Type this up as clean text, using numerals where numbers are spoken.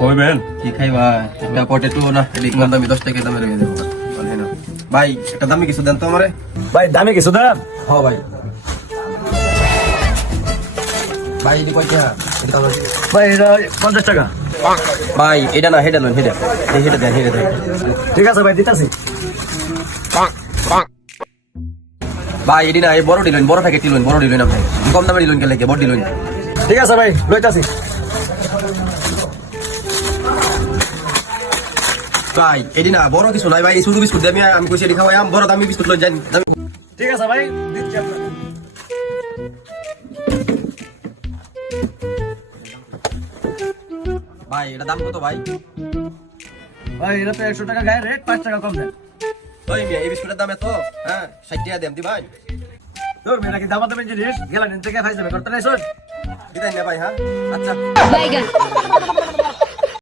কইবেন কি খাইবা? একটা পটেটো না এদিক কম দামি 10 টাকা দামের দেবো ভাই। একটা দামি কিছু দেন তো আমারে। ভাই দামে কিছু দেন। হ্যাঁ ভাই। ভাই এটি কয়টা? এটা আমার ভাই এটা 50 টাকা। ভাই এটা না, হেডা লন, হেডা হেডা দেন, হেডা দেন। ঠিক আছে ভাই দিতাছি। ভাই এটি না, এই বড় দিলেন, বড় থাকে দিলেন, বড় দিলেন আপনি কম দামে দিলেন কেন, বড় দিলেন। ঠিক আছে ভাই লইতাছি। ভাই এটি না বড় কিছু নাই ভাই, এই ছোট বিস্কুট দিয়ে আমি কইছি এটি খাওয়াই, বড় দামি বিস্কুট লই যান। ঠিক আছে ভাই দিচ্ছি আপনাকে। ভাই এটা দাম কত ভাই? ভাই এটা তো 100 টাকা গায়ে রেট, 5 টাকা কম দেন। ওই মিয়া এই বিস্কুটের দাম এত? হ্যাঁ 60 টাকা দেন দি ভাই। তোর মেয়েরা কি দামাদামি জিনিস গেলা নিন থেকে খাই যাবে করতে নাই শোন। দিতেন না ভাই? হ্যাঁ আচ্ছা। Bye, guys.